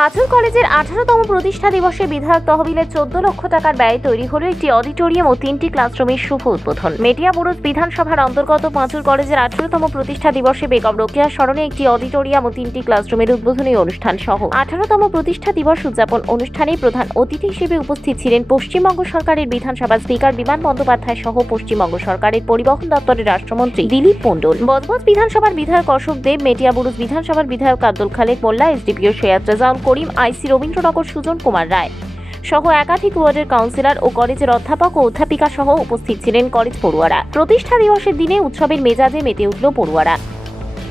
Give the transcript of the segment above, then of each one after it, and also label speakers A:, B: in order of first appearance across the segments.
A: পাথর কলেজের আঠারোতম প্রতিষ্ঠা দিবসে বিধায়ক তহবিলের চোদ্দ লক্ষ টাকার ব্যয় তৈরি হলো একটি অডিটোরিয়াম ও তিনটি ক্লাসরুমের শুভ উদ্বোধন। মেটিয়া বুরুজ বিধানসভার অন্তর্গত পাঁচুর কলেজের আঠারোতম প্রতিষ্ঠা দিবসে বেগম রোকেয়ার স্মরণে একটি অডিটোরিয়াম ও তিনটি ক্লাসরুমের উদ্বোধনী অনুষ্ঠান সহ। আঠারোতম প্রতিষ্ঠা দিবস উদযাপন অনুষ্ঠানে প্রধান অতিথি হিসেবে উপস্থিত ছিলেন পশ্চিমবঙ্গ সরকারের বিধানসভার স্পিকার বিমান বন্দ্যোপাধ্যায় সহ পশ্চিমবঙ্গ সরকারের পরিবহন দপ্তরের রাষ্ট্রমন্ত্রী দিলীপ মণ্ডল। বজবজ বিধানসভার বিধায়ক অশোক দেব, মেটিয়া বুরুজ বিধানসভার বিধায়ক আব্দুল খালেক, মোল্লা, এসডিপিও সৈয়দ রেজাউল করিম, আইসি রবীন্দ্রনগর সুজন কুমার রায় সহ একাধিক ওয়ার্ডের কাউন্সিলর ও কলেজের অধ্যাপক ও অধ্যাপিকা সহ উপস্থিত ছিলেন কলেজ পড়ুয়ারা। প্রতিষ্ঠা দিবসের দিনে উৎসবের মেজাজে মেতে উঠল পড়ুয়ারা।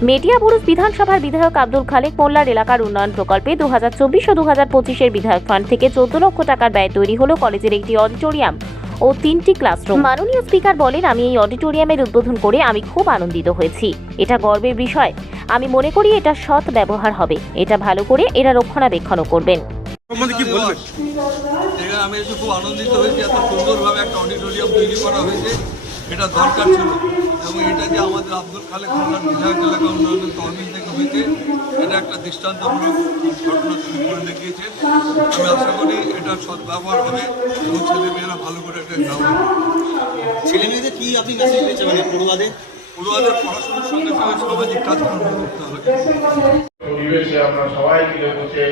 A: মেটিয়া বুরুজ বিধানসভার বিধায়ক আব্দুল খালেক মোল্লার এলাকার উন্নয়ন প্রকল্পে দু হাজার চব্বিশ ও দু হাজার পঁচিশের বিধায়ক ফান্ড থেকে চোদ্দ লক্ষ টাকার ব্যয় তৈরি হল কলেজের একটি অডিটোরিয়াম। ও তিনটি ক্লাসরুম। মাননীয় স্পিকার বলেন আমি এই অডিটোরিয়ামের উদ্বোধন করে আমি খুব আনন্দিত হয়েছি। এটা গর্বের বিষয়। আমি মনে করি এটা সৎ ব্যবহার হবে। এটা ভালো করে এরা রক্ষণাবেক্ষণও করবেন।
B: সম্বন্ধে কি বলবেন?
C: এখানে আমি একটু খুব আনন্দিত হয়েছি। এত সুন্দরভাবে একটা অডিটোরিয়াম তৈরি করা হয়েছে। এটা দরকার ছিল। এবং এটা যে আমাদের আব্দুল খালেক বিধায়ক এলাকা উন্নয়নের তহবিল থেকে হয়েছে এটা একটা দৃষ্টান্তমূলক ঘটনা তিনি করে দেখিয়েছেন। আমি আশা করি এটা সদ্ব্যবহার হবে। এবং ছেলেমেয়েরা ভালো করে এটা ব্যবহার করবে
B: ছেলে মেয়েদের কি আপনি মেসেজ দিয়েছেন? মানে পড়ুয়াদের?
C: পড়ুয়াদের পড়াশোনার সঙ্গে সঙ্গে সামাজিক কাজকর্ম করতে হবে।
D: পরিবেশে আমরা সবাই মিলে বসে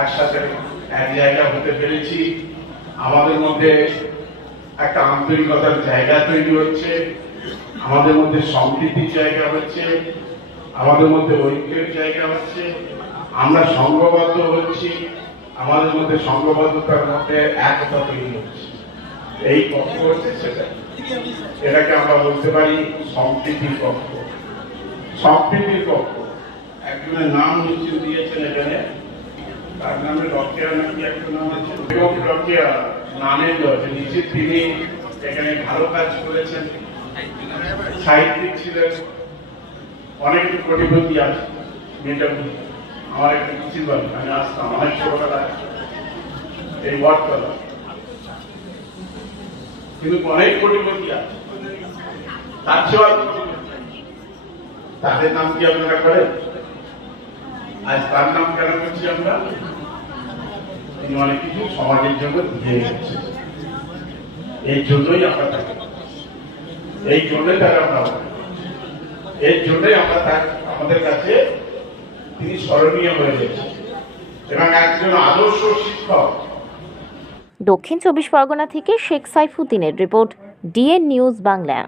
D: একসাথে এক জায়গা হতে পেরেছি। আমাদের মধ্যে একটা আন্তরিকতার জায়গা তৈরি হচ্ছে। আমাদের মধ্যে সম্প্রীতির জায়গা হচ্ছে। আমাদের মধ্যে ঐক্যের জায়গা হচ্ছে। আমরা সংঘবদ্ধ হচ্ছি। আমাদের মধ্যে সংঘবদ্ধতার মধ্যে একতা তৈরি হচ্ছে। এই পক্ষ হচ্ছে সেটা। এটাকে আমরা বলতে পারি সম্প্রীতির পক্ষ। সম্প্রীতির পক্ষ। একজনের নাম নিশ্চয় দিয়েছেন এখানে। তার নামে রকেয়া নাকি একটা নাম আছে এবং রকেয়া নামের আছে নিশ্চিত তিনি এখানে ভালো কাজ করেছেন। সাহিত্যিক ছিলেন। অনেক কোটিপতি আছে মেয়েটা আমার একটা কিছু বল আমি আসতাম অনেক ছোটবেলায় এই ওয়ার্ডতলা কিন্তু অনেক কোটিপতি আছে। তার আছে। তাদের নাম কি আপনারা করেন? আজ তার নাম কেন করছি আমরা? তিনি অনেক কিছু সমাজের জন্য দিয়ে গেছেন। এই জন্যই আমরা তাকে এই জন্যই তাকে আমরা এর জন্যই আমরা তার আমাদের কাছে তিনি স্মরণীয় হয়ে গেছেন এবং একজন আদর্শ শিক্ষক।
A: দক্ষিণ চব্বিশ পরগনা থেকে শেখ সাইফুদ্দিনের রিপোর্ট ডিএন নিউজ বাংলা।